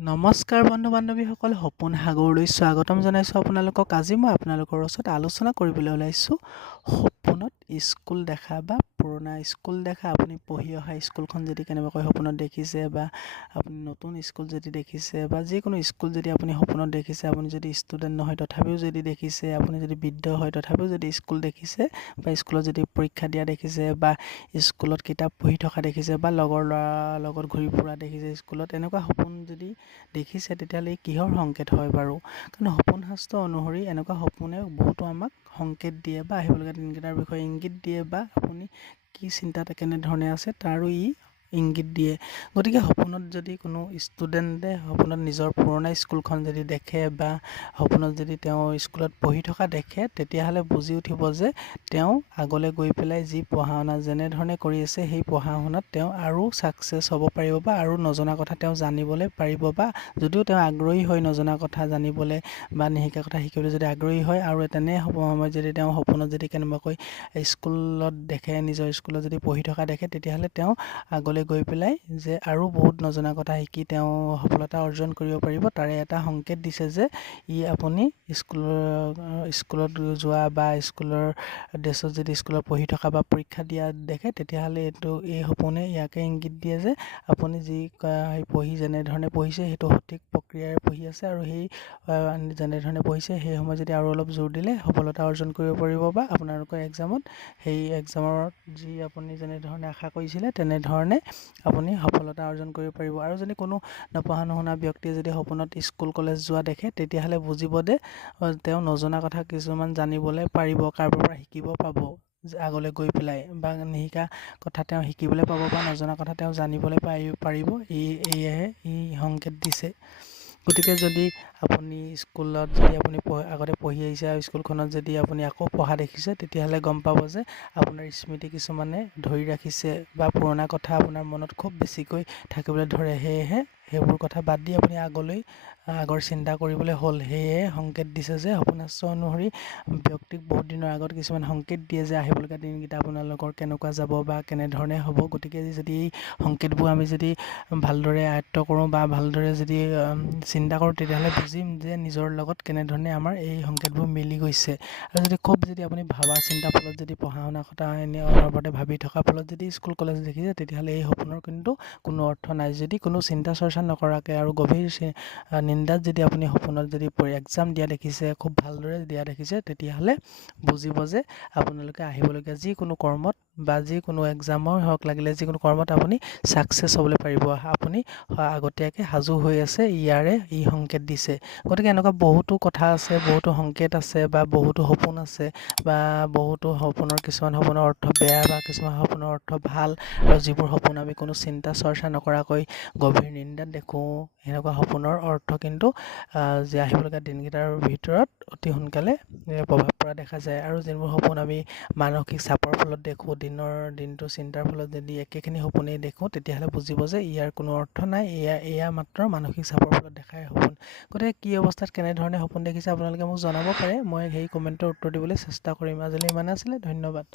নমস্কাৰ বন্ধু বান্ধৱীসকল সপোন সাগৰলৈ স্বাগতম জনাইছোঁ আপোনালোকক। আজি মই আপোনালোকৰ ওচৰত আলোচনা কৰিবলৈ ওলাইছোঁ সপোনত স্কুল দেখা বা পুৰণা স্কুল দেখা, আপুনি পঢ়ি অহা স্কুলখন যদি কেনেবাকৈ সপোনত দেখিছে বা আপুনি নতুন স্কুল যদি দেখিছে বা যিকোনো স্কুল যদি আপুনি সপোনত দেখিছে, আপুনি যদি ষ্টুডেণ্ট নহয়, তথাপিও যদি দেখিছে, আপুনি যদি বৃদ্ধ হয়, তথাপিও যদি স্কুল দেখিছে বা স্কুলত যদি পৰীক্ষা দিয়া দেখিছে বা স্কুলত কিতাপ পঢ়ি থকা দেখিছে বা লগৰ ল'ৰাৰ লগত ঘূৰি ফুৰা দেখিছে স্কুলত, এনেকুৱা সপোন যদি দেখিছে, তেতিয়াহ'লে কিহৰ সংকেত হয় বাৰু? কাৰণ সপোন শাস্ত্ৰ অনুসৰি এনেকুৱা সপোনে বহুতো আমাক সংকেত দিয়ে বা আহিবলগীয়া দিনকেইটাৰ বিষয়ে ইংগিত দিয়ে বা আপুনি কি চিন্তাত কেনেধৰণে আছে তাৰো ই ইংগিত দিয়ে। গতিকে সপোনত যদি কোনো ষ্টুডেণ্টে সপোনত নিজৰ পুৰণা স্কুলখন যদি দেখে বা সপোনত যদি তেওঁ স্কুলত পঢ়ি থকা দেখে তেতিয়াহ'লে বুজি উঠিব যে তেওঁ আগলৈ গৈ পেলাই যি পঢ়া শুনা যেনেধৰণে কৰি আছে সেই পঢ়া শুনাত তেওঁ আৰু ছাকচেছ হ'ব পাৰিব বা আৰু নজনা কথা তেওঁ জানিবলৈ পাৰিব বা যদিও তেওঁ আগ্ৰহী হয় নজনা কথা জানিবলৈ বা নিশিকা কথা শিকিবলৈ যদি আগ্ৰহী হয় আৰু তেনে সময়ত যদি তেওঁ সপোনত যদি কেনেবাকৈ স্কুলত দেখে নিজৰ স্কুলত যদি পঢ়ি থকা দেখে তেতিয়াহ'লে তেওঁ আগলৈ গৈ পেলাই যে আৰু বহুত নজনা কথা শিকি তেওঁ সফলতা অৰ্জন কৰিব পাৰিব। তাৰে এটা সংকেত দিছে যে ই আপুনি স্কুলৰ স্কুলত যোৱা বা স্কুলৰ ড্ৰেছত যদি স্কুলত পঢ়ি থকা বা পৰীক্ষা দিয়া দেখে তেতিয়াহ'লে এইটো এই সপোনে ইয়াকে ইংগিত দিয়ে যে আপুনি যি পঢ়ি যেনেধৰণে পঢ়িছে সেইটো সঠিক প্ৰক্ৰিয়াৰে পঢ়ি আছে আৰু সেই যেনেধৰণে পঢ়িছে সেই সময়ত যদি আৰু অলপ জোৰ দিলে সফলতা অৰ্জন কৰিব পাৰিব বা আপোনালোকৰ এক্সামত সেই এক্সামত যি আপুনি যেনেধৰণে আশা কৰিছিলে তেনেধৰণে আপুনি সফলতা অৰ্জন কৰিব পাৰিব। আৰু যদি কোনো নপঢ়া নুশুনা ব্যক্তিয়ে যদি সপোনত স্কুল কলেজ যোৱা দেখে তেতিয়াহ'লে বুজিব যে তেওঁ নজনা কথা কিছুমান জানিবলৈ পাৰিব কাৰোবাৰ পৰা শিকিব পাব আগলৈ গৈ পেলাই। বা নিশিকা কথা তেওঁ শিকিবলৈ পাব বা নজনা কথা তেওঁ জানিবলৈ পাৰি পাৰিব। ই এয়াহে ই সংকেত দিছে। গতিকে যদি আপুনি স্কুলত যদি আপুনি আগতে পঢ়ি আহিছে আৰু স্কুলখনত যদি আপুনি আকৌ পঢ়া দেখিছে তেতিয়াহ'লে গম পাব যে আপোনাৰ স্মৃতি কিছুমানে ধৰি ৰাখিছে বা পুৰণা কথা আপোনাৰ মনত খুব বেছিকৈ থাকিবলৈ ধৰে। সেয়েহে সেইবোৰ কথা বাদ দি আপুনি আগলৈ, আগৰ চিন্তা কৰিবলৈ হ'ল। সেয়ে সংকেত দিছে যে সপোনাস্ত্ৰ অনুসৰি ব্যক্তিক বহুত দিনৰ আগত কিছুমান সংকেত দিয়ে যে আহিবলগীয়া দিনকেইটা আপোনালোকৰ কেনেকুৱা যাব বা কেনেধৰণে হ'ব। গতিকে যদি এই সংকেতবোৰ আমি যদি ভালদৰে আয়ত্ব কৰোঁ বা ভালদৰে যদি চিন্তা কৰোঁ, তেতিয়াহ'লে বুজিম যে নিজৰ লগত কেনেধৰণে আমাৰ এই সংকেতবোৰ মিলি গৈছে। আৰু যদি খুব যদি আপুনি ভাবা চিন্তাৰ ফলত যদি পঢ়া শুনা কথা এনে অনবৰতে ভাবি থকাৰ ফলত যদি স্কুল, কলেজ দেখিছে, তেতিয়াহ'লে এই সপোনৰ কিন্তু কোনো অৰ্থ নাই। যদি কোনো চিন্তা চৰ্চা নকৰাকৈ আৰু গভীৰ নিন্দাত যদি আপুনি সপোনত যদি এক্সাম দিয়া দেখিছে খুব ভালদৰে দিয়া দেখিছে তেতিয়াহ'লে বুজিব যে আপোনালোকে আহিবলগীয়া যিকোনো কৰ্মত বা যিকোনো এক্সামৰ হওক লাগিলে যিকোনো কৰ্মত আপুনি ছাকচেছ হ'বলৈ পাৰিব। আপুনি আগতীয়াকৈ সাজু হৈ আছে ইয়াৰে ই সংকেত দিছে। গতিকে এনেকুৱা বহুতো কথা আছে বহুতো সংকেত আছে বা বহুতো সপোন আছে বা বহুতো সপোনৰ কিছুমান সপোনৰ অৰ্থ বেয়া বা কিছুমান সপোনৰ অৰ্থ ভাল আৰু যিবোৰ সপোন আমি কোনো চিন্তা চৰ্চা নকৰাকৈ গভীৰ নিন্দাত দেখোঁ সেনেকুৱা সপোনৰ অৰ্থ কিন্তু যে আহিবলগীয়া দিনকেইটাৰ ভিতৰত অতি সোনকালে প্ৰভাৱ পৰা দেখা যায়। আৰু যিবোৰ সপোন আমি মানসিক চাপৰ ফলত দেখোঁ দিনৰ দিনটো চিন্তাৰ ফলত যদি একেখিনি সপোনেই দেখোঁ তেতিয়াহ'লে বুজিব যে ইয়াৰ কোনো অৰ্থ নাই এয়া এয়া মাত্ৰ মানসিক চাপৰ ফলত দেখাই সপোন। গতিকে কি অৱস্থাত কেনেধৰণে সপোন দেখিছে আপোনালোকে মোক জনাব পাৰে। মই সেই কমেণ্টৰ উত্তৰ দিবলৈ চেষ্টা কৰিম। আজিলৈ ইমানে আছিলে। ধন্যবাদ।